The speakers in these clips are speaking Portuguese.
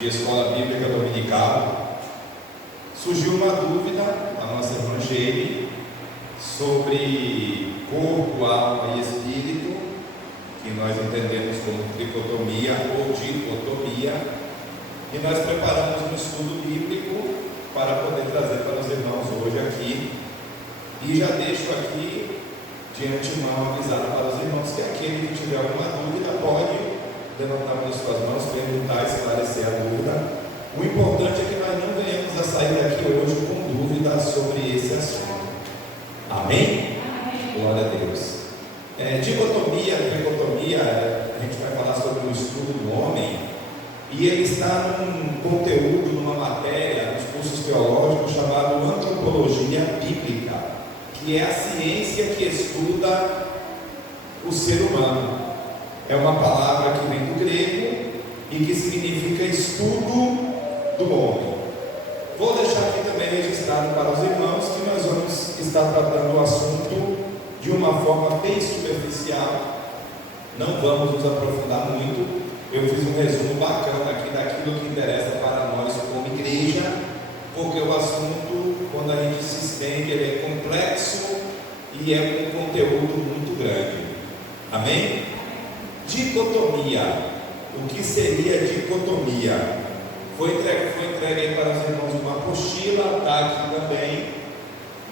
de escola bíblica dominical, surgiu uma dúvida na nossa irmã Jamie sobre corpo, alma e espírito, que nós entendemos como tricotomia ou dicotomia, e nós preparamos um estudo bíblico para poder trazer para os irmãos hoje aqui. E já deixo aqui de antemão avisado para os irmãos que aquele que tiver alguma dúvida pode levantar as suas mãos, perguntar, esclarecer a dúvida. O importante é que nós não venhamos a sair daqui hoje com dúvidas sobre esse assunto. Amém? Glória a Deus. Dicotomia, tricotomia, a gente vai falar sobre o estudo do homem, e ele está num conteúdo, numa matéria, nos cursos teológicos, chamado Antropologia Bíblica, que é a ciência que estuda o ser humano. É uma palavra que vem do grego e que significa estudo do homem. Vou deixar aqui também registrado para os irmãos que nós vamos estar tratando o assunto de uma forma bem superficial. Não vamos nos aprofundar muito. Eu fiz um resumo bacana aqui daquilo que interessa para nós como igreja, porque o assunto, quando a gente se estende, ele é complexo e é um conteúdo muito grande. Amém? Dicotomia. O que seria dicotomia? Foi entregue aí para os irmãos uma apostila, está aqui também,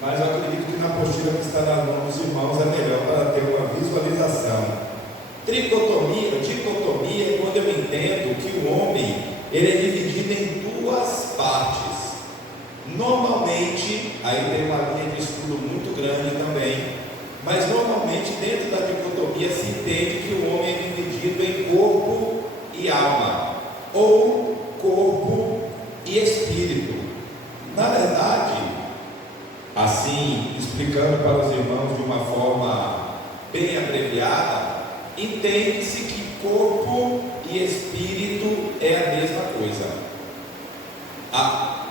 mas eu acredito que na apostila que está na mão dos irmãos é melhor para ter uma visualização. Dicotomia é quando eu entendo que o homem ele é dividido em duas partes. Normalmente, aí tem uma linha de estudo muito grande também, mas normalmente dentro da dicotomia se entende que o homem é dividido em corpo e alma, ou corpo e espírito. Na verdade, assim, explicando para os irmãos de uma forma bem abreviada, entende-se que corpo e espírito é a mesma coisa.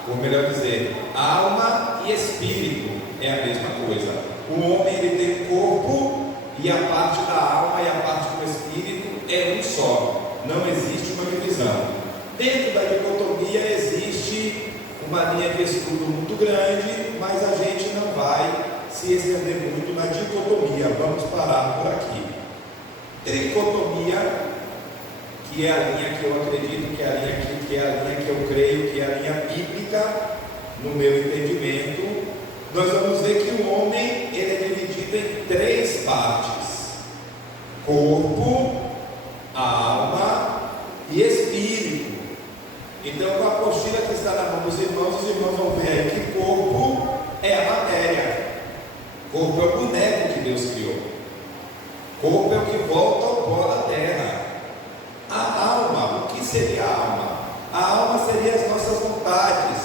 Ou melhor dizer, alma e espírito é a mesma coisa. O homem ele tem um corpo e a parte da alma e a parte do espírito é um só. Não existe uma divisão. Dentro da dicotomia existe uma linha de estudo muito grande, mas a gente não vai se estender muito na dicotomia. Vamos parar por aqui. Tricotomia, que é a linha que eu acredito, que é a linha que eu creio, que é a linha bíblica, no meu entendimento, nós vamos ver que o homem ele é dividido em três partes: corpo, alma e espírito. Então, com a apostila que está na mão dos irmãos, os irmãos vão ver aí que corpo é a matéria, corpo é o boneco que Deus criou, corpo é o que volta ao pó da terra. A alma, o que seria a alma? A alma seria as nossas vontades,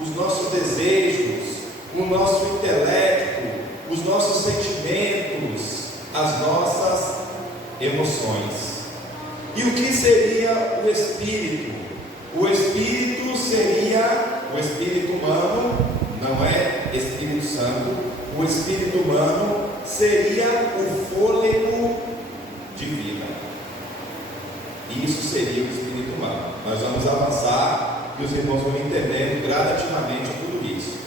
os nossos desejos, o nosso intelecto, os nossos sentimentos, as nossas emoções. E o que seria o espírito? O espírito seria o espírito humano, não é Espírito Santo. O espírito humano seria o fôlego de vida. Isso seria o espírito humano. Nós vamos avançar e os irmãos vão entendendo gradativamente tudo isso.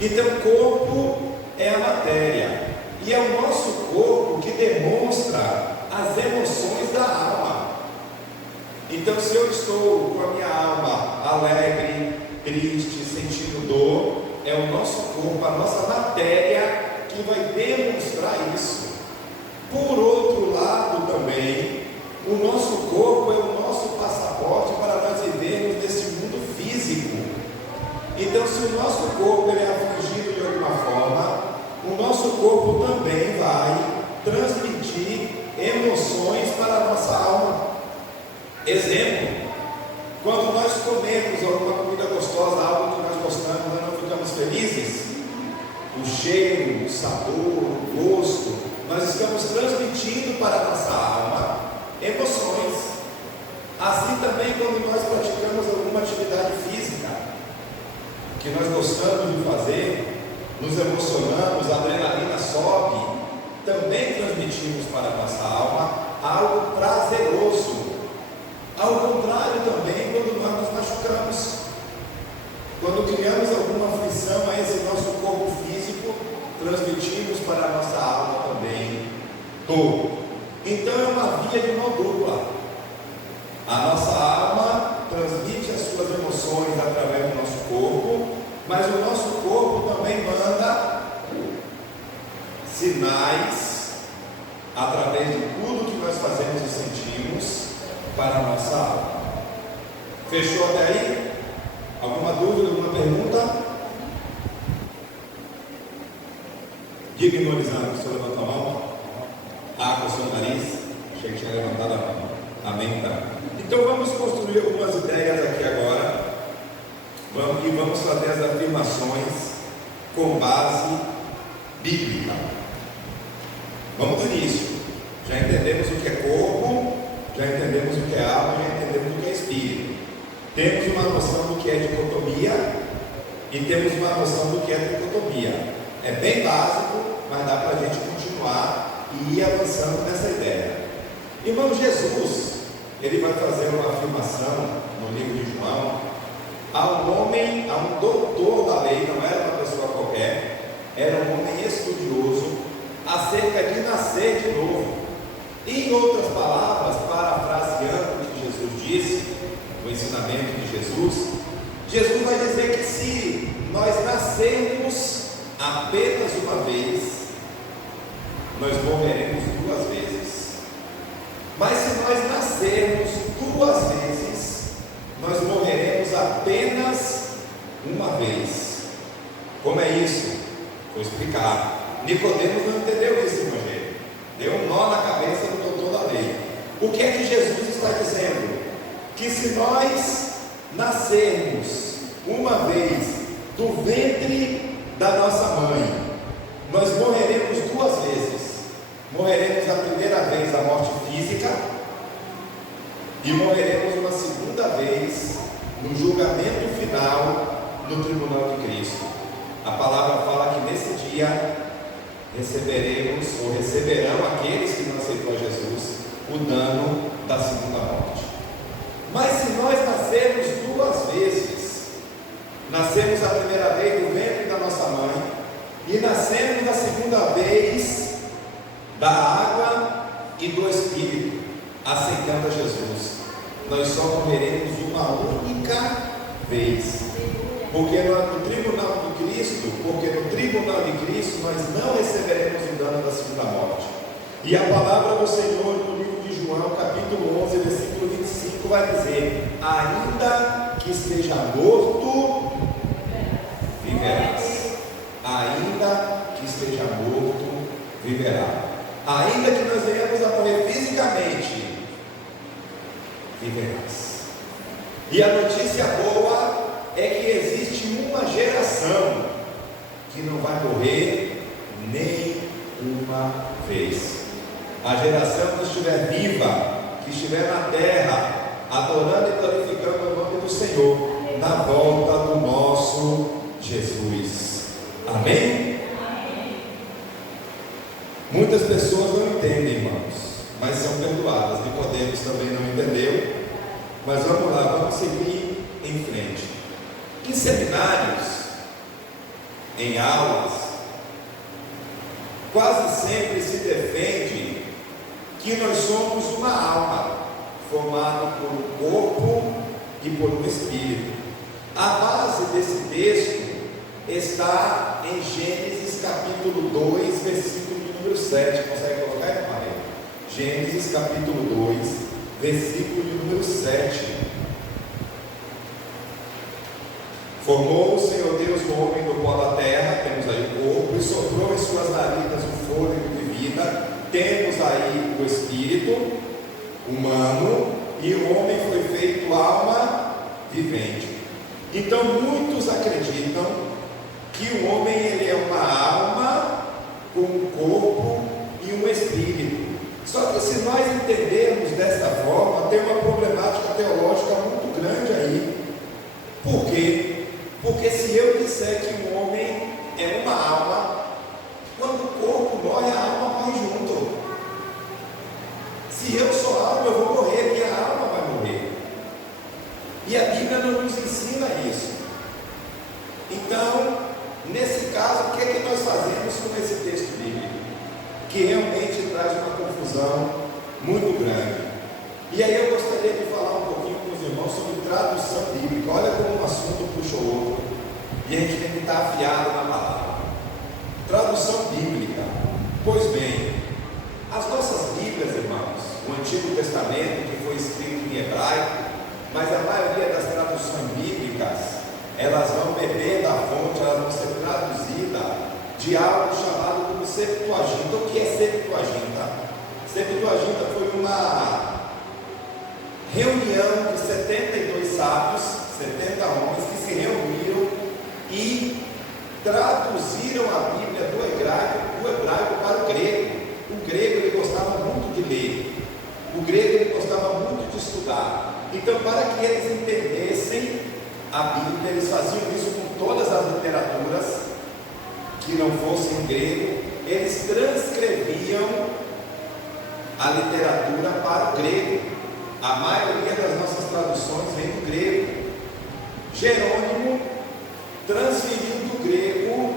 Então, corpo é a matéria, e é o nosso corpo que demonstra as emoções da alma. Então, se eu estou com a minha alma alegre, triste, sentindo dor, é o nosso corpo, a nossa matéria que vai demonstrar isso. Por outro lado também, o nosso corpo é o nosso passaporte para nós vivermos nesse mundo físico. Então, se o nosso corpo ele é afligido de alguma forma, o nosso corpo também vai transmitir emoções para a nossa alma. Exemplo: quando nós comemos alguma comida gostosa, algo que nós gostamos, nós não ficamos felizes? O cheiro, o sabor, o gosto, nós estamos transmitindo para a nossa alma emoções. Assim também quando nós praticamos alguma atividade física que nós gostamos de fazer, nos emocionamos, a adrenalina sobe, também transmitimos para a nossa alma algo prazeroso. Ao contrário também, quando nós nos todo. Então é uma via de mão dupla. A nossa alma transmite as suas emoções através do nosso corpo, mas o nosso corpo também manda sinais através de tudo que nós fazemos e sentimos para a nossa alma. Fechou até aí? Alguma dúvida, alguma pergunta? Diga ignorizando, o senhor levantou a mão? Ah, com o seu nariz? Achei que tinha levantado a mão. Amém, tá? Então vamos construir algumas ideias aqui agora. Vamos fazer as afirmações com base bíblica. Vamos do início. Já entendemos o que é corpo, já entendemos o que é alma, já entendemos o que é espírito. Temos uma noção do que é dicotomia e temos uma noção do que é tricotomia. É bem básico, mas dá para a gente continuar e ir avançando nessa ideia. Irmão, Jesus, ele vai fazer uma afirmação no livro de João a um homem, a um doutor da lei, não era uma pessoa qualquer, era um homem estudioso, acerca de nascer de novo. Em outras palavras, parafraseando o que Jesus disse, o ensinamento de Jesus, Jesus vai dizer que se nós nascermos apenas uma vez, nós morreremos duas vezes. Mas se nós nascermos duas vezes, nós morreremos apenas uma vez. Como é isso? Vou explicar. Nicodemos não entendeu isso, irmão. Deu um nó na cabeça do doutor da lei. O que é que Jesus está dizendo? Que se nós nascermos uma vez do ventre da nossa mãe, nós morreremos duas vezes. Morreremos a primeira vez a morte física e morreremos uma segunda vez no julgamento final no tribunal de Cristo. A palavra fala que nesse dia receberemos ou receberão aqueles que não aceitou Jesus o dano da segunda morte. Mas se nós nascermos duas vezes, nascemos a primeira vez do ventre da nossa mãe e nascemos a segunda vez da água e do Espírito, aceitando a Jesus, nós só morreremos uma única vez. Porque no tribunal de Cristo nós não receberemos o dano da segunda morte. E a palavra do Senhor no livro de João, capítulo 11, versículo 25, vai dizer: ainda que esteja morto, viverás. Ainda que esteja morto, viverá. Ainda que nós venhamos a morrer fisicamente, viverás. E a notícia boa é que existe uma geração que não vai morrer nem uma vez. A geração que estiver viva, que estiver na terra, adorando e glorificando o nome do Senhor, na volta do nosso Jesus. Amém? Muitas pessoas não entendem, irmãos, mas são perdoadas. Nicodemos também não entendeu. Mas vamos lá, vamos seguir em frente. Em seminários, em aulas, quase sempre se defende que nós somos uma alma formada por um corpo e por um espírito. A base desse texto está em Gênesis capítulo 2, versículo de número 7. Consegue colocar aí, Maria? Gênesis capítulo 2, versículo de número 7. Formou o Senhor Deus o homem do pó da terra, temos aí o corpo, e soprou em suas narinas o fôlego de vida. Temos aí o espírito humano, e o homem foi feito alma vivente. Então muitos acreditam que o homem ele é uma alma com um corpo e um espírito. Só que se nós entendermos desta forma, tem uma problemática teológica muito grande aí. Por quê? Porque se eu disser que o homem é uma alma, quando o corpo morre, a alma morre junto. Se eu sou alma, eu vou morrer, minha alma vai morrer. E a Bíblia não nos ensina isso. Então, nesse caso, o que é que nós fazemos com esse texto bíblico? que realmente traz uma confusão muito grande. E aí eu gostaria de falar um pouquinho com os irmãos sobre tradução bíblica. Olha como um assunto puxa o outro, e a gente tem que estar afiado na palavra. Tradução bíblica. Pois bem, as nossas Bíblias, irmãos, o Antigo Testamento, que foi escrito em hebraico, mas a maioria das traduções bíblicas, elas vão beber da fonte, elas vão ser traduzidas de algo chamado como Septuaginta. O que é Septuaginta? Septuaginta foi uma reunião de 72 sábios, 70 homens, que se reuniram e traduziram a Bíblia do hebraico para o grego. O grego ele gostava muito de ler, o grego ele gostava muito de estudar. Então, para que eles entendessem a Bíblia, eles faziam isso com todas as literaturas que não fossem em grego. Eles transcreviam a literatura para o grego. A maioria das nossas traduções vem do grego. Jerônimo transferiu do grego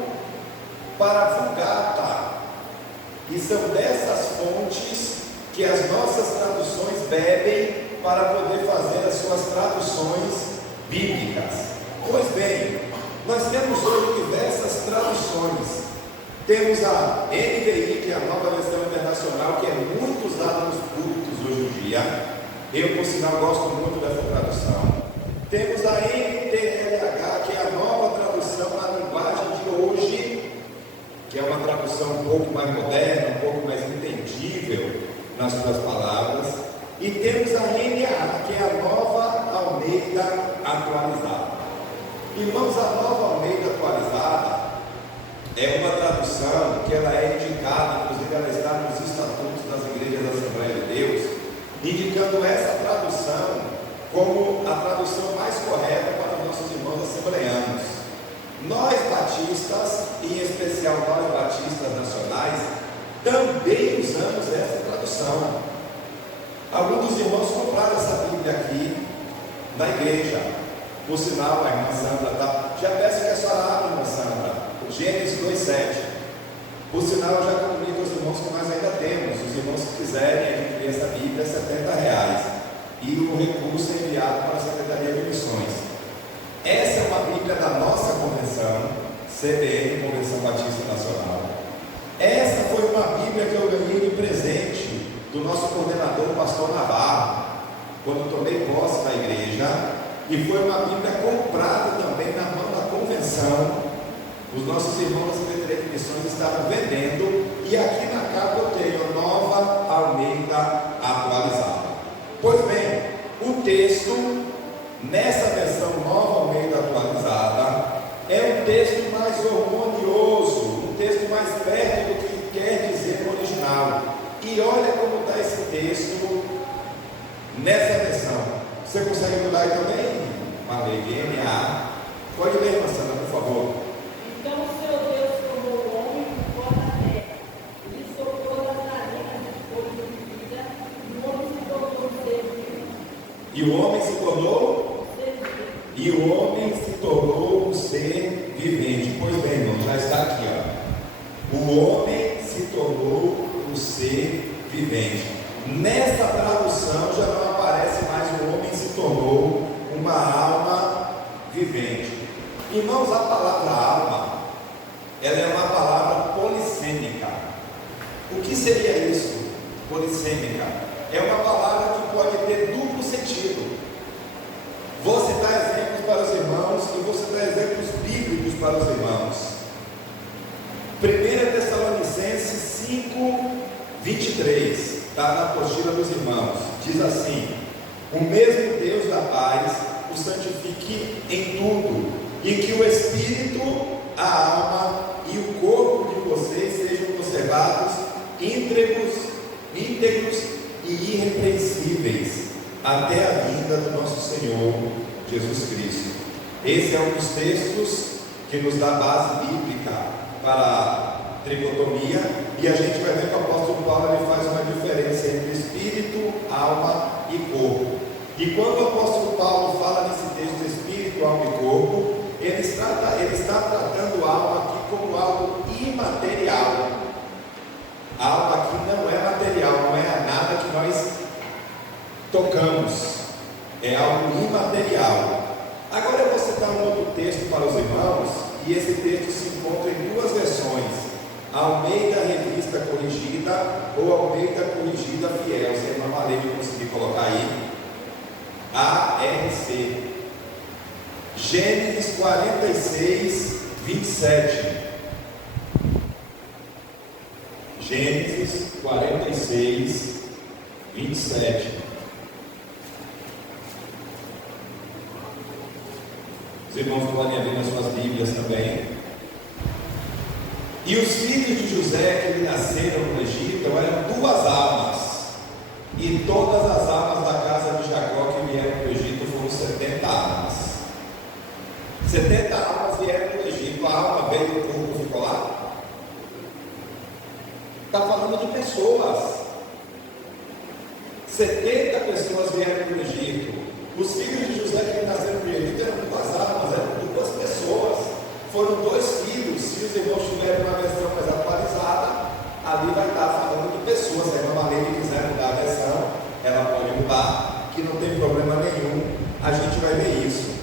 para a Vulgata, e são dessas fontes que as nossas traduções bebem para poder fazer as suas traduções bíblicas. Pois bem, nós temos hoje diversas traduções. Temos a NVI, que é a Nova Versão Internacional, que é muito usada nos cultos hoje em dia. Eu, por sinal, gosto muito dessa tradução. Temos a NTLH, que é a nova tradução na linguagem de hoje, que é uma tradução um pouco mais moderna, um pouco mais entendível nas suas palavras. E temos a NAA, que é a Nova Almeida Atualizada. Irmãos, a Nova Almeida Atualizada é uma tradução que ela é indicada, inclusive ela está nos estatutos das igrejas da Assembleia de Deus, indicando essa tradução como a tradução mais correta para os nossos irmãos assembleanos. Nós batistas, em especial nós batistas nacionais, também usamos essa tradução. Alguns dos irmãos compraram essa Bíblia aqui na igreja. Por sinal, a irmã Sandra, já peço que a senhora abra, irmã Sandra, Gênesis 2,7. Por sinal, eu já comunico aos irmãos que nós ainda temos. Os irmãos que quiserem adquirir essa Bíblia, R$70. E o recurso é enviado para a Secretaria de Missões. Essa é uma Bíblia da nossa convenção, CBN, Convenção Batista Nacional. Essa foi uma Bíblia que eu ganhei de presente do nosso coordenador, o pastor Navarro, quando tomei posse na igreja. E foi uma Bíblia comprada também na mão da convenção. Os nossos irmãos da Secretaria de Missões estavam vendendo. E aqui na capa eu tenho a Nova Almeida Atualizada. Pois bem, o texto, nessa versão Nova Almeida Atualizada, é um texto mais harmonioso, um texto mais perto do que quer dizer no original. E olha como está esse texto nessa versão. Você consegue mudar aí também? Valeu, NA. Pode ler, Marcela, por favor. Então o seu Deus formou o homem por fora da terra, lhe soprou das narinas de fogo de vida, e o homem se tornou um ser vivo. E o homem se tornou? E o homem se tornou um ser vivente. Pois bem, irmão, já está aqui, ó. O homem se tornou um ser vivente. Nessa tradução já não aparece mais o homem se tornou uma alma vivente. Irmãos, a palavra alma, ela é uma palavra polissêmica. O que seria isso? Polissêmica é uma palavra que pode ter duplo sentido. Vou citar exemplos para os irmãos e vou citar exemplos bíblicos para os irmãos. 1 Tessalonicenses 5:23, está na apostila dos irmãos, diz assim: o mesmo Deus da paz o santifique em tudo, e que o espírito, a alma e o corpo de vocês sejam conservados íntegros e irrepreensíveis até a vinda do nosso Senhor Jesus Cristo. Esse é um dos textos que nos dá base bíblica para a tricotomia, e a gente vai ver que o apóstolo Paulo ele faz uma diferença entre espírito, alma e corpo. E quando o apóstolo Paulo fala nesse texto espírito, alma e corpo, ele está tratando a alma aqui como algo imaterial. A alma aqui não é material, não é nada que nós tocamos, é algo imaterial. Agora eu vou citar um outro texto para os irmãos, e esse texto se encontra em duas versões: Almeida Revista Corrigida ou Almeida Corrigida Fiel. Se a irmã Marlene conseguir colocar aí, ARC, Gênesis 46, 27. Gênesis 46, 27. Os irmãos podem abrir nas suas Bíblias também. E os filhos de José que lhe nasceram no Egito eram duas almas, e todas as almas da casa de Jacó que vieram do Egito foram 70 almas. 70 almas vieram do Egito. A alma veio do corpo, ficou lá. Está falando de pessoas. 70 pessoas vieram do Egito. Os filhos de José que nasceram no Egito eram duas almas, eram duas pessoas. Foram dois filhos. Se os irmãos tiverem uma versão mais atualizada, ali vai estar falando de pessoas. Se a irmã Marlene quiser mudar a versão, ela pode mudar, que não tem problema nenhum. A gente vai ver isso.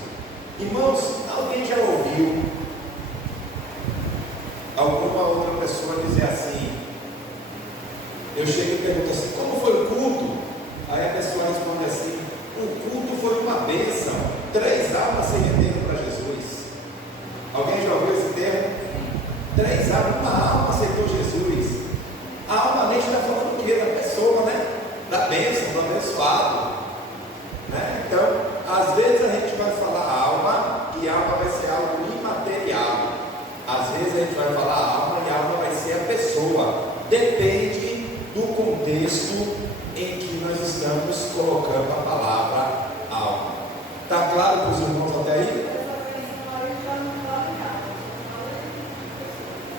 Irmãos, alguém já ouviu alguma outra pessoa dizer assim? Eu chego e pergunto assim: como foi o culto? Aí a pessoa responde assim: o culto foi uma bênção, 3 almas se renderam para Jesus. Alguém já ouviu esse termo? 3 almas, uma alma aceitou Jesus. A alma nem está falando do quê? Da pessoa, né? Da bênção, do abençoado, né? Então, às vezes a gente vai falar alma, e alma vai ser algo imaterial. Às vezes a gente vai falar alma, e alma vai ser a pessoa. Depende do contexto em que nós estamos colocando a palavra alma. Está claro para os irmãos até aí?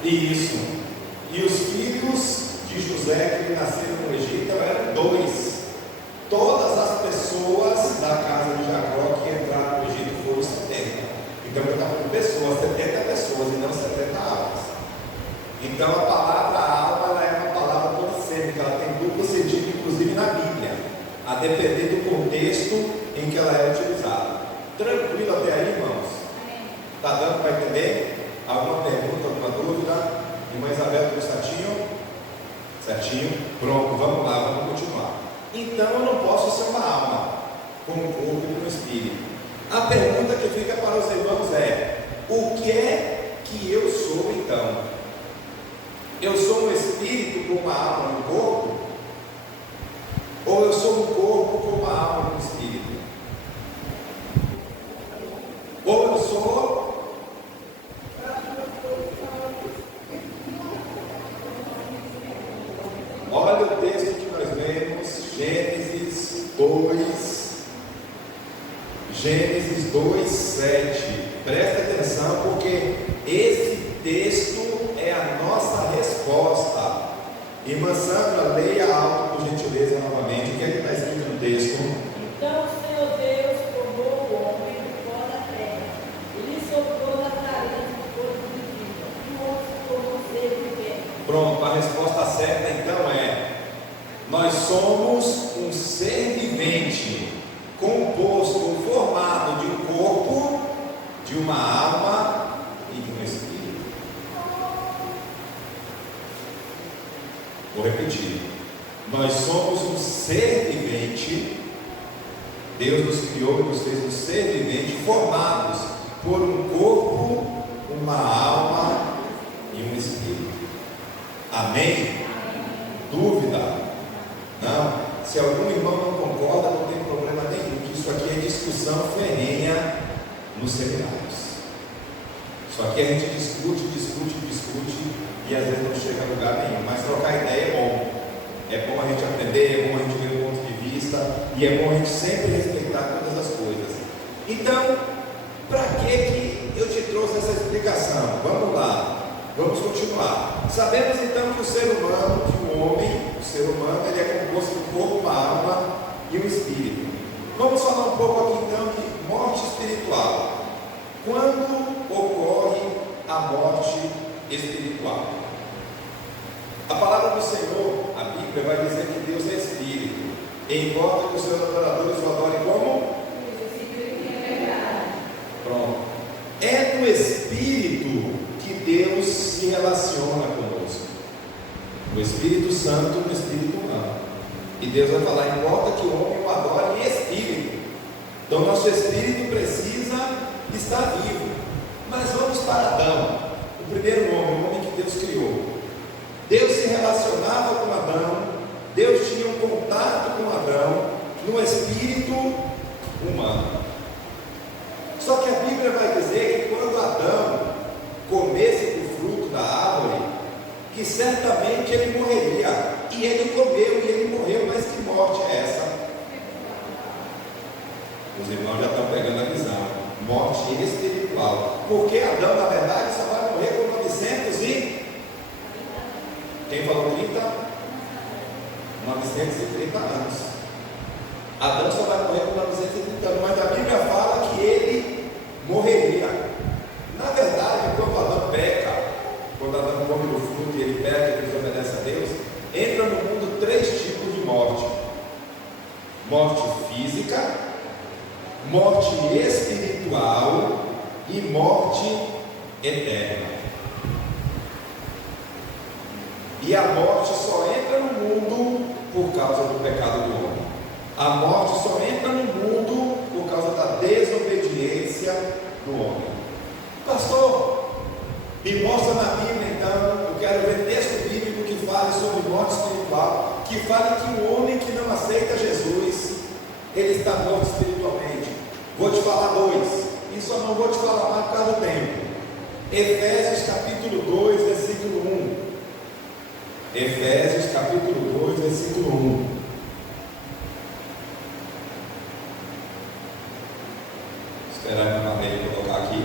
Isso. E os filhos de José que nasceram no Egito eram 2. Todas as pessoas da casa de Jacó que entraram no Egito foram 70. Então eu estava com pessoas, 70 pessoas e não 70 almas. Então a palavra alma, ela é uma palavra polissêmica, ela tem duplo sentido, inclusive na Bíblia, a depender do contexto em que ela é utilizada. Tranquilo até aí, irmãos? Está dando para entender? Alguma pergunta, alguma dúvida? Irmã Isabel, tudo certinho? Certinho? Pronto, vamos lá, vamos continuar. Então eu não posso ser uma alma, com um corpo e com um espírito. A pergunta que fica para os irmãos é: o que é que eu sou então? Eu sou um espírito com uma alma no corpo? Ou eu sou um corpo com uma alma no espírito? Ou eu sou... Olha o texto que nós lemos, Gênesis 2:7. Presta atenção, porque esse texto é a nossa resposta. Irmã Sandra, leia alto por gentileza novamente. O que é que está escrito no texto? Então o Senhor Deus formou o homem do pó da terra, e lhe soprou nas narinas o corpo de vida, e o homem se tornou ser vivente. Pronto, a resposta certa então é: nós somos um ser vivente, composto ou formado de um corpo, de uma alma e de um espírito. Vou repetir: nós somos um ser vivente. Deus nos criou e nos fez um ser vivente, formados por um corpo, uma alma e um espírito. Amém? Dúvida? Não? Se algum irmão não concorda, não tem problema nenhum, que isso aqui é discussão ferrenha nos seminários. Isso aqui a gente discute, e às vezes não chega a lugar nenhum, mas trocar ideia é bom. É bom a gente aprender, é bom a gente ver o ponto de vista, e é bom a gente sempre respeitar todas as coisas. Então, para que eu te trouxe essa explicação? Vamos lá, vamos continuar. Sabemos então que o ser humano, que o homem, o ser humano, ele é composto de um corpo, uma alma e um espírito. Vamos falar um pouco aqui então de morte espiritual. Quando ocorre a morte espiritual? A palavra do Senhor, a Bíblia, vai dizer que Deus é Espírito. E importa que os seus adoradores o adorem como? Pronto. É no Espírito que Deus se relaciona conosco. No Espírito Santo e no Espírito humano. E Deus vai falar, importa que o homem o adore em Espírito. Então nosso Espírito precisa estar vivo. Mas vamos para Adão, o primeiro homem, o homem que Deus criou. Deus se relacionava com Adão, Deus tinha um contato com Adão no espírito humano. Só que a Bíblia vai dizer que quando Adão comesse do fruto da árvore, que certamente ele morreria. E ele comeu e ele morreu, mas que morte é essa? Os irmãos já estão pegando a visão. Morte espiritual. Porque Adão, na verdade, só vai morrer com 900 e... Quem falou 30? 930 anos. Adão só vai morrer com 930 anos, mas a Bíblia fala que ele morreria. Na verdade, quando Adão peca, quando Adão come do fruto e ele peca e desobedece a Deus, entra no mundo 3 tipos de morte: morte física, morte espiritual e morte eterna. E a morte só entra no mundo por causa do pecado do homem. A morte só entra no mundo por causa da desobediência do homem. Pastor, me mostra na Bíblia então, eu quero ver texto bíblico que fale sobre morte espiritual, que fale que o homem que não aceita Jesus, ele está morto espiritualmente. Vou te falar 2, e só não vou te falar mais por causa do tempo. Efésios capítulo 2, versículo 1. Efésios capítulo 2, versículo 1. Esperar a minha maneira de colocar aqui.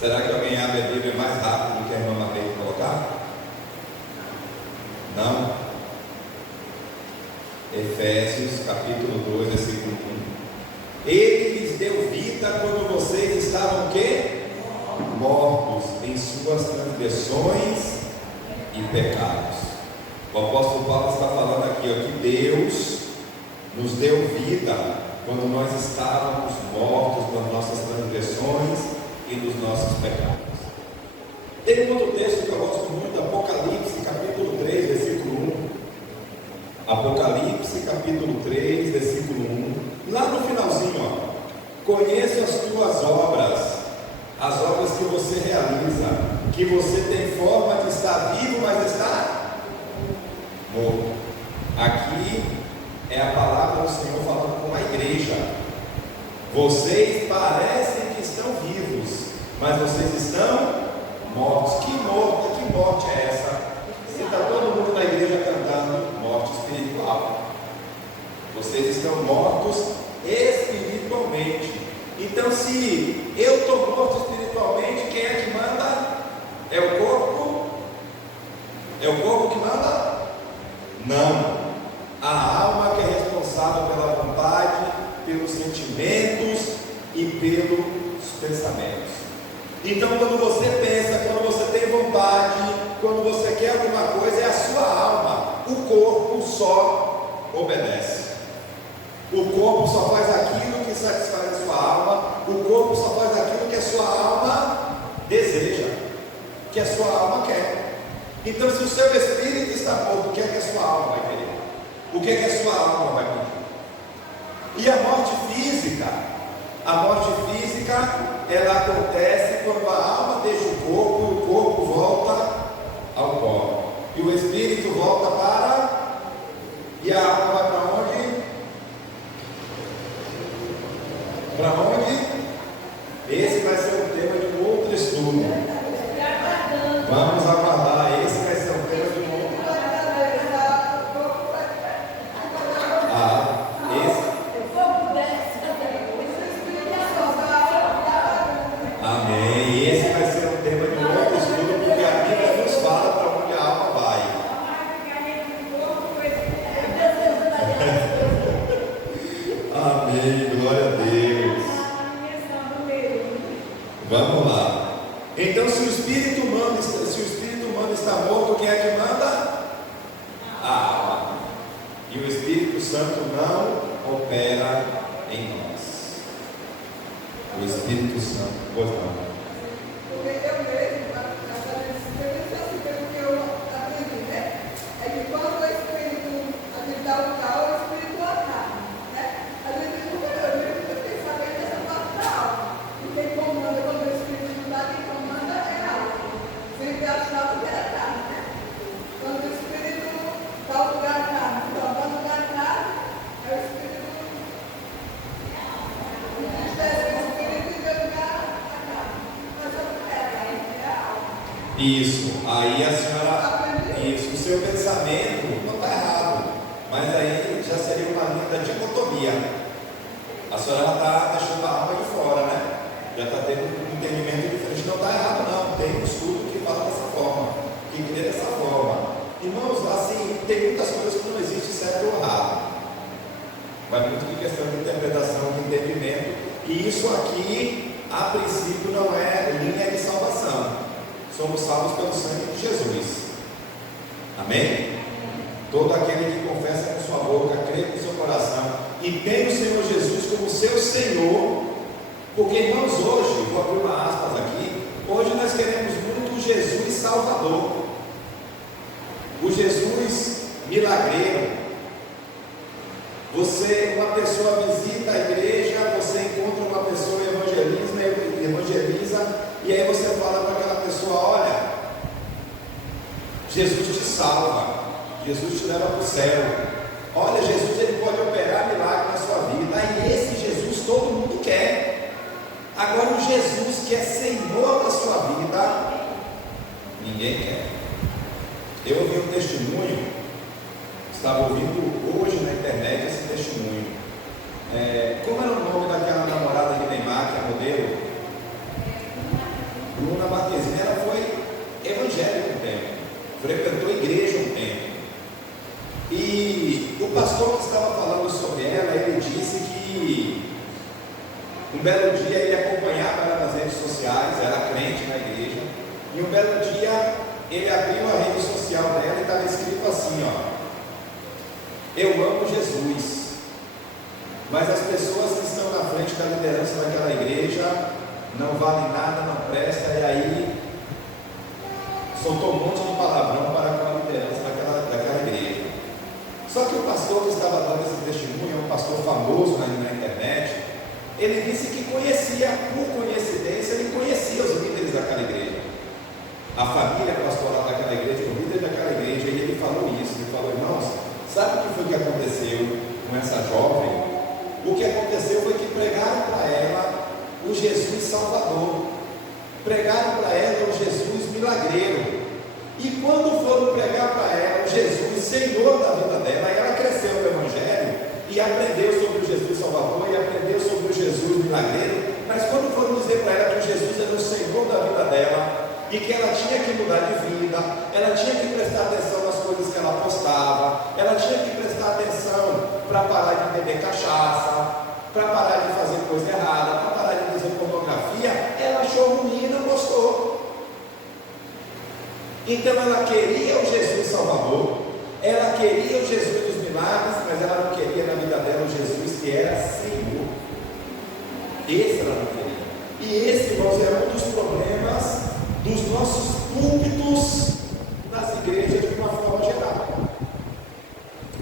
Será que alguém abre a Bíblia mais rápido do que a irmã maneira de colocar? Não? Efésios capítulo 2, versículo 1. Ele lhes deu vida quando vocês estavam o quê? Mortos em suas transgressões e pecados. O apóstolo Paulo está falando aqui, ó, que Deus nos deu vida quando nós estávamos mortos nas nossas transgressões e nos nossos pecados. Tem um outro texto que eu gosto muito, Apocalipse capítulo 3, versículo 1. Apocalipse capítulo 3, versículo 1. Lá no finalzinho, ó, conheço as tuas obras, as obras que você realiza, que você tem forma de estar vivo, mas está morto. Aqui é a palavra do Senhor falando com a igreja. Vocês parecem que estão vivos, mas vocês estão mortos. Que morte é essa? Se está todo mundo na igreja cantando morte espiritual. Vocês estão mortos espiritualmente. Então, se eu estou morto espiritualmente, quem é que manda? É o corpo? É o corpo que manda? Não. A alma que é responsável pela vontade, pelos sentimentos e pelos pensamentos. Então, quando você pensa, quando você tem vontade, quando você quer alguma coisa, é a sua alma. O corpo só obedece. O corpo só faz aquilo que satisfaz a sua alma. O corpo só faz aquilo que a sua alma deseja, que a sua alma quer. Então, se o seu espírito está morto, o que é que a sua alma vai querer? O que é que a sua alma vai pedir? E a morte física? A morte física, ela acontece quando a alma deixa o corpo e o corpo volta ao pó. E o espírito volta para... E a alma vai para onde? Para onde? Esse vai ser o tema de um outro estudo. Vamos aguardar. Esse vai ser o tema de um outro. Amém. Esse vai ser o tema de um outro estudo, porque a Bíblia nos fala para onde a alma vai. Amém. Glória a Deus. Vamos lá. Então, se o Espírito humano Santo não opera em nós. O Espírito Santo, pois não. Porque eu mesmo, assim, pelo que eu aprendi, né? É que quando o Espírito, a gente dá o tal, o Espírito acaba, né? A gente nunca tem saber dessa parte da alma. E quem comanda, quando o Espírito não dá, quem comanda é a alma. Sempre achava que era carne, né? Quando o Espírito dá o lugar à carne, então, dá o lugar à carne, é o Espírito. Isso, aí a senhora, isso, o seu pensamento não está errado, mas aí já seria uma linha da dicotomia. A senhora está deixando a alma de fora, né? Já está tendo um entendimento diferente. Não está errado, não. Tem um estudo que fala dessa forma, que crê dessa forma. Irmãos, assim, tem muitas coisas que não existe certo ou errado. Vai muito de questão de interpretação, de entendimento. E isso aqui, a princípio, não é linha de salvação. Somos salvos pelo sangue de Jesus. Amém? Todo aquele que confessa com sua boca, crê com seu coração e tem o Senhor Jesus como seu Senhor. Porque, irmãos, hoje, vou abrir uma aspas aqui, hoje nós queremos muito o Jesus Salvador, o Jesus milagreiro. Uma pessoa visita a igreja, você encontra uma pessoa e evangeliza, e aí você fala para aquela pessoa: olha, Jesus te salva, Jesus te leva para o céu, olha, Jesus ele pode operar milagre na sua vida, e esse Jesus todo mundo quer. Agora, o Jesus que é Senhor da sua vida, ninguém quer. Eu ouvi um testemunho, estava ouvindo hoje na internet esse testemunho. Como era o nome daquela namorada de Neymar, que é modelo? Bruna Marquezine. Ela foi evangélica um tempo, frequentou a igreja um tempo. E o pastor que estava falando sobre ela, ele disse que um belo dia ele acompanhava ela nas redes sociais, era crente na igreja, e um belo dia ele abriu a rede social dela e estava escrito assim, ó: eu amo Jesus, mas as pessoas que estão na frente da liderança daquela igreja não valem nada, não presta. E aí soltou um monte de palavrão para com a liderança daquela igreja. Só que o pastor que estava dando esse testemunho é um pastor famoso na internet. Ele disse que conhecia, por coincidência, ele conhecia os líderes daquela igreja, a família pastoral daquela igreja, o líder daquela igreja. E ele falou isso, ele falou: irmãos, sabe o que foi que aconteceu com essa jovem? O que aconteceu foi que pregaram para ela o Jesus Salvador, pregaram para ela o Jesus milagreiro, e quando foram pregar para ela o Jesus Senhor da vida dela, ela cresceu no Evangelho e aprendeu sobre o Jesus Salvador e aprendeu sobre o Jesus milagreiro. Mas quando foram dizer para ela que o Jesus era o Senhor da vida dela e que ela tinha que mudar de vida, ela tinha que prestar atenção nas coisas que ela postava, ela tinha que prestar atenção para parar de beber cachaça, para parar de fazer coisa errada, para parar de fazer pornografia, ela achou ruim e não gostou. Então ela queria o Jesus Salvador, ela queria o Jesus dos milagres, mas ela não queria na vida dela o Jesus que era Senhor. Esse ela não queria. E esse, irmãos, é um dos problemas dos nossos púlpitos nas igrejas de uma forma geral.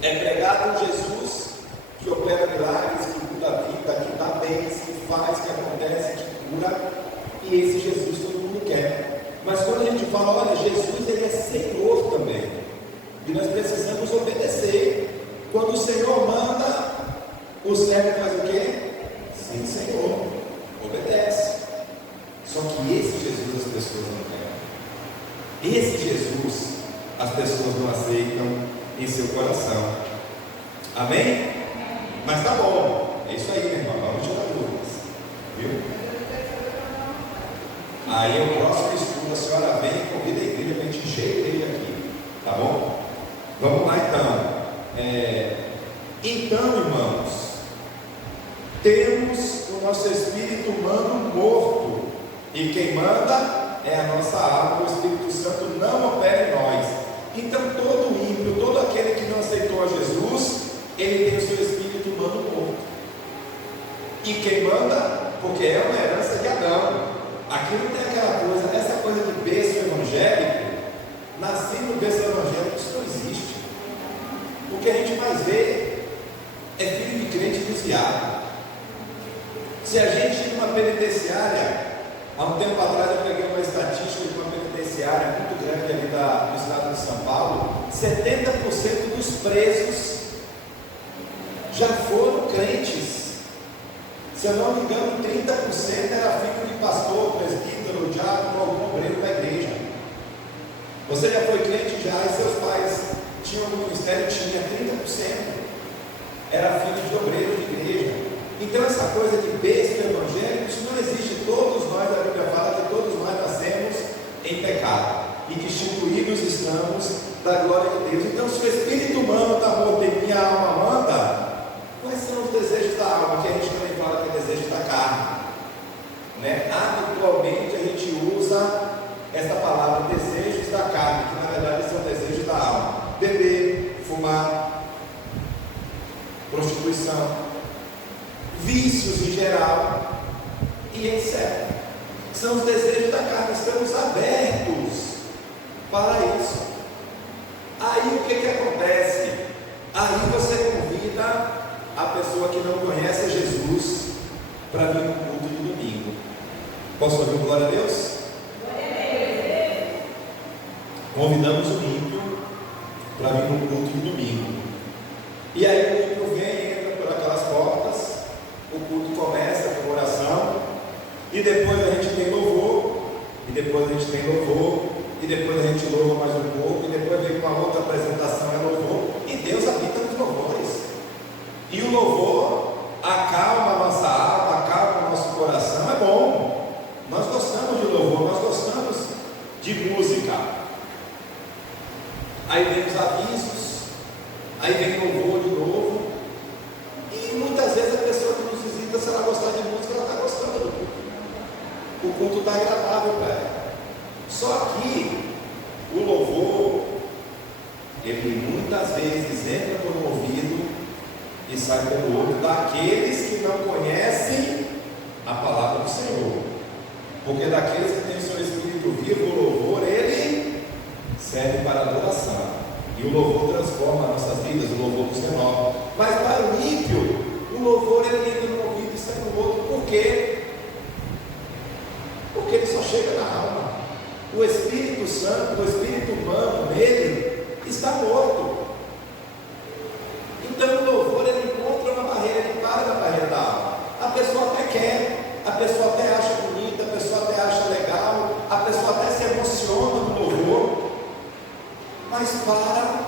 É pregado um Jesus que opera milagres, que muda a vida, que dá bens, que faz, que acontece, que cura, e esse Jesus todo mundo quer. Mas quando a gente fala, olha, Jesus ele é Senhor também, e nós precisamos obedecer. Quando o Senhor manda, o servo faz o quê? Sim, Senhor, obedece. Só que esse Jesus as pessoas não querem. Esse Jesus as pessoas não aceitam em seu coração. Amém? Mas tá bom, é isso aí, meu irmão, vamos tirar dúvidas, viu? Aí o próximo estudo, a senhora vem e convida a igreja para a gente encher a igreja aqui, tá bom? Vamos lá então. Então, irmãos, temos o nosso espírito humano morto, e quem manda é a nossa alma. O Espírito Santo não opera em nós. Então todo ímpio, todo aquele que não aceitou a Jesus, ele tem o seu espírito humano morto. E quem manda, porque é uma herança de Adão. Aqui não tem aquela coisa, essa coisa de berço evangélico, nascer no berço evangélico, isso não existe. O que a gente mais vê é filho de crente desviado. Se a gente ir numa penitenciária, há um tempo atrás eu peguei uma estatística de uma penitenciária muito grande ali do estado de São Paulo, 70% dos presos já foram crentes. Se eu não me engano, 30% era filho de pastor, presbítero, diácono, algum obreiro da igreja. Você já foi crente já e seus pais tinham algum ministério? Tinha 30%. Era filho de obreiro de igreja. Então essa coisa de besta evangélico, isso não existe. Todos nós, a Bíblia fala que todos nós nascemos em pecado e que instituídos estamos da glória de Deus. Então se o espírito humano está morto e minha alma manda, quais são os desejos da alma? Que a gente também fala que é desejo da carne, né? Habitualmente a gente usa essa palavra desejos da carne, que na verdade são desejos da alma: beber, fumar, prostituição, vícios em geral e etc. São os desejos da carne. Estamos abertos para isso. Aí o que acontece? Aí você convida a pessoa que não conhece Jesus para vir no culto de domingo. Posso ouvir glória a Deus? Convidamos o ímpio para vir no culto de domingo. E aí o ímpio vem, entra por aquelas portas, o culto começa com oração, e depois a gente tem louvor, e depois a gente tem louvor, e depois a gente louva mais um pouco, e depois vem uma outra apresentação, é louvor, e Deus habita nos louvores. E o louvor acalma a nossa alma, acalma o nosso coração, é bom. Nós gostamos de louvor, nós gostamos de música. Aí vem os avisos, aí vem louvor de novo. E muitas vezes a pessoa que nos visita, se ela gostar de música, ela está gostando do culto. O culto está agradável para ela. Só que o louvor, ele muitas vezes entra por um ouvido e sai pelo outro daqueles que não conhecem a palavra do Senhor. Porque daqueles que têm o seu espírito vivo, o louvor, ele serve para adoração. E o louvor transforma nossas vidas, o louvor nos renova. Mas para o ímpio, o louvor ele entra no ouvido e sai no outro. Por quê? Porque ele só chega na alma. O Espírito Santo, o Espírito humano nele está morto. Então o louvor ele encontra uma barreira, ele para na barreira da alma. A pessoa até quer, a pessoa até acha bonita, a pessoa até acha legal, a pessoa até se emociona no louvor, mas para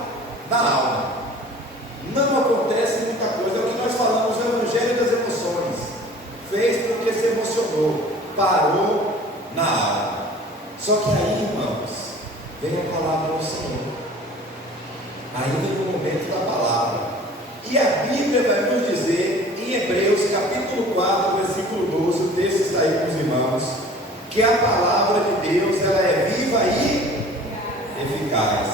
na alma. Não acontece muita coisa. É o que nós falamos, o Evangelho das emoções. Fez porque se emocionou, parou na alma. Só que aí, irmãos, vem a palavra do Senhor. Aí vem o momento da palavra. E a Bíblia vai nos dizer, em Hebreus capítulo 4, versículo 12, o texto está aí com os irmãos, que a palavra de Deus, ela é viva e eficaz,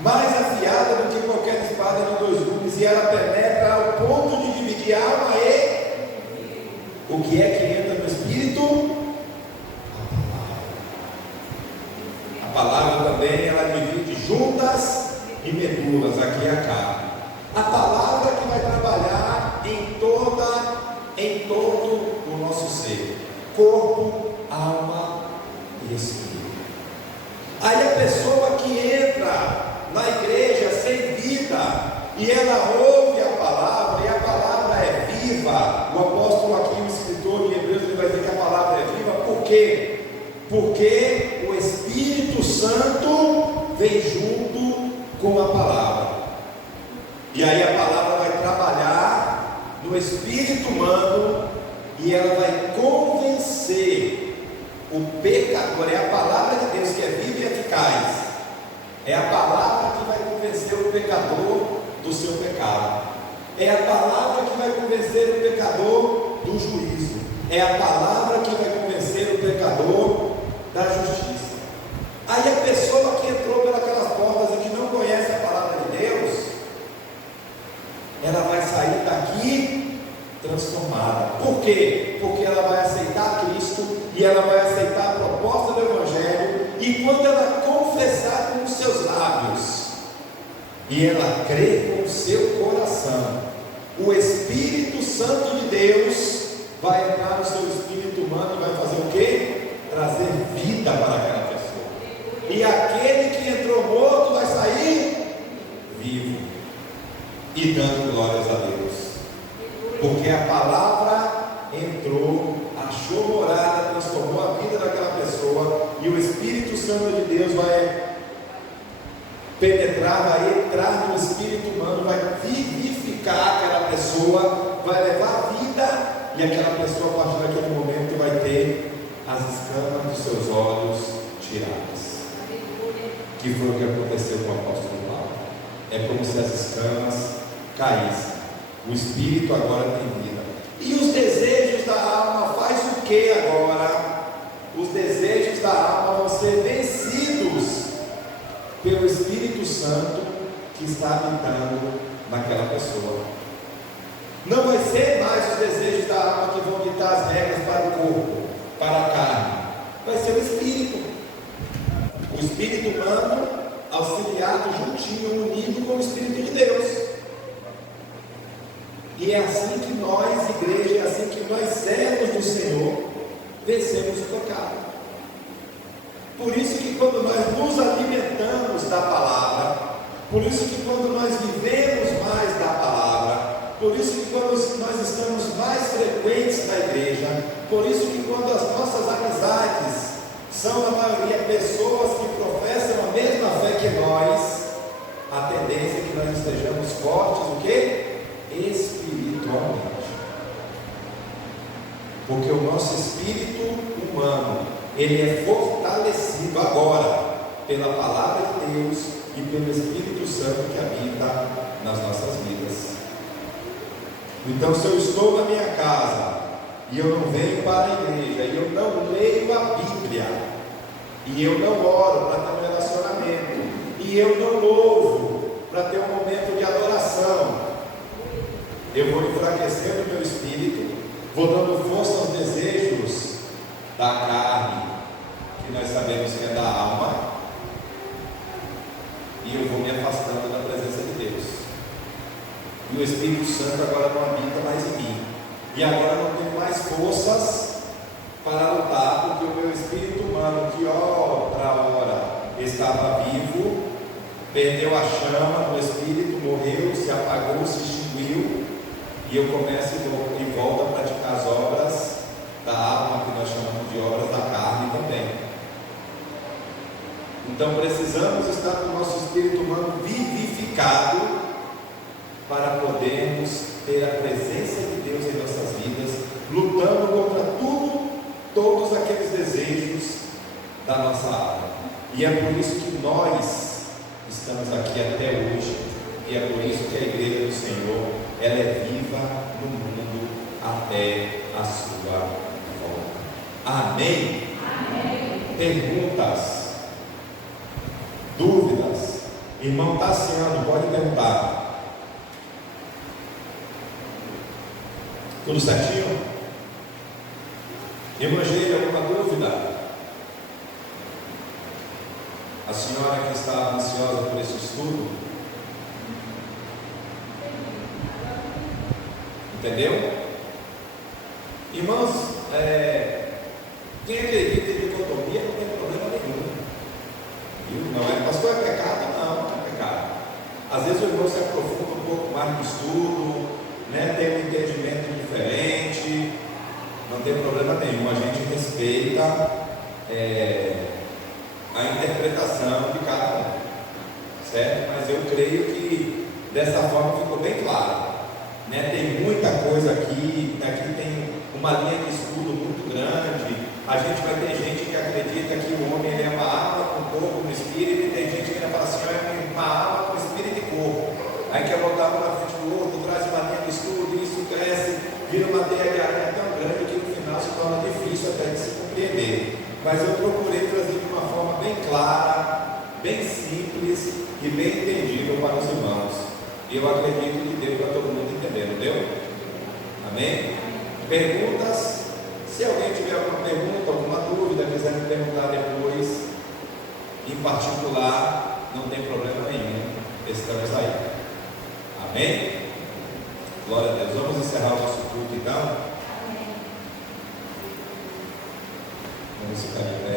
mais afiada do que qualquer espada de dois gumes, e ela penetra ao ponto de dividir alma e o que é que entra no espírito? A palavra também, ela divide juntas e medulas, aqui é a carne. A palavra que vai trabalhar em todo o nosso ser, corpo, alma e espírito. Aí a pessoa que entra na igreja sem vida, e ela ouve a palavra, e a palavra é viva. O apóstolo aqui, o escritor de Hebreus, ele vai dizer que a palavra é viva. Por quê? Porque o Espírito Santo vem junto com a palavra. E aí a palavra vai trabalhar no espírito humano, e ela vai convencer o pecador. É a palavra de Deus que é viva e eficaz. É a palavra que vai convencer o pecador do seu pecado. É a palavra que vai convencer o pecador do juízo. É a palavra que vai convencer o pecador da justiça. Aí a pessoa que entrou pelas portas e que não conhece a palavra de Deus, ela vai Por quê? Porque ela vai aceitar Cristo e ela vai aceitar a proposta do Evangelho, e quando ela confessar com os seus lábios e ela crer com o seu coração, o Espírito Santo de Deus vai entrar no seu espírito humano e vai fazer o quê? Trazer vida para aquela pessoa. E aquele que entrou morto vai sair vivo e dando glórias a Deus, porque a palavra entrou, achou morada, transformou a vida daquela pessoa, e o Espírito Santo de Deus vai penetrar, vai entrar no espírito humano, vai vivificar aquela pessoa, vai levar vida, e aquela pessoa, a partir daquele momento, vai ter as escamas dos seus olhos tiradas, que foi o que aconteceu com o apóstolo Paulo. É como se as escamas caíssem, o espírito agora tem vida. E os desejos da alma faz o que agora? Os desejos da alma vão ser vencidos pelo Espírito Santo que está habitando naquela pessoa. Não vai ser mais os desejos da alma que vão ditar as regras para o corpo, para a carne. Vai ser o Espírito. O Espírito humano auxiliado, juntinho, unido com o Espírito de Deus. E é assim que nós, igreja, é assim que nós, servos do Senhor, vencemos o pecado. Por isso que quando nós nos alimentamos da palavra, por isso que quando nós vivemos mais da palavra, por isso que quando nós estamos mais frequentes na igreja, por isso que quando as nossas amizades são na maioria pessoas que professam a mesma fé que nós, a tendência é que nós estejamos fortes, o quê? Espiritualmente. Porque o nosso espírito humano, ele é fortalecido agora pela palavra de Deus e pelo Espírito Santo que habita nas nossas vidas. Então, se eu estou na minha casa e eu não venho para a igreja, e eu não leio a Bíblia, e eu não oro para ter um relacionamento, e eu não louvo para ter um momento de adoração, eu vou enfraquecendo o meu espírito, vou dando força aos desejos da carne, que nós sabemos que é da alma, e eu vou me afastando da presença de Deus. E o Espírito Santo agora não habita mais em mim, e agora não tenho mais forças para lutar, porque o meu espírito humano, que outra hora estava vivo, perdeu a chama do espírito, morreu, se apagou, se extinguiu, e eu começo e volto a praticar as obras da alma, que nós chamamos de obras da carne também. Então precisamos estar com o nosso espírito humano vivificado para podermos ter a presença de Deus em nossas vidas, lutando contra todos aqueles desejos da nossa alma. E é por isso que nós estamos aqui até hoje, e é por isso que a igreja do Senhor, ela é viva no mundo até a sua volta. Amém? Amém. Perguntas? Dúvidas? Irmão Tassiano, pode perguntar. Tudo certinho? Evangelho, alguma dúvida? A senhora que está ansiosa por esse estudo? Entendeu? Irmãos, quem acredita em dicotomia não tem problema nenhum. Viu? Não é, pastor, é pecado? Não, não é pecado. Às vezes o irmão se aprofunda um pouco mais no estudo, né? Tem um entendimento diferente, não tem problema nenhum. A gente respeita a interpretação de cada um, certo? Mas eu creio que dessa forma ficou bem claro. Né? Tem muita coisa aqui tem uma linha de estudo muito grande. A gente vai ter gente que acredita que o homem ele é uma alma com corpo no espírito, e tem gente que vai falar assim, é uma alma com espírito e corpo. Aí quer botar um na frente do outro, traz uma linha de estudo, isso cresce, vira uma teia de aranha tão grande que no final se torna difícil até de se compreender. Mas eu procurei trazer de uma forma bem clara, bem simples e bem entendível para os irmãos. E eu acredito que deu para todo mundo entender, não deu? Amém? perguntas. Se alguém tiver alguma pergunta, alguma dúvida, quiser me perguntar depois, em particular, não tem problema nenhum, estamos aí. Amém? Glória a Deus. Vamos encerrar o nosso culto então. Vamos ficar de pé.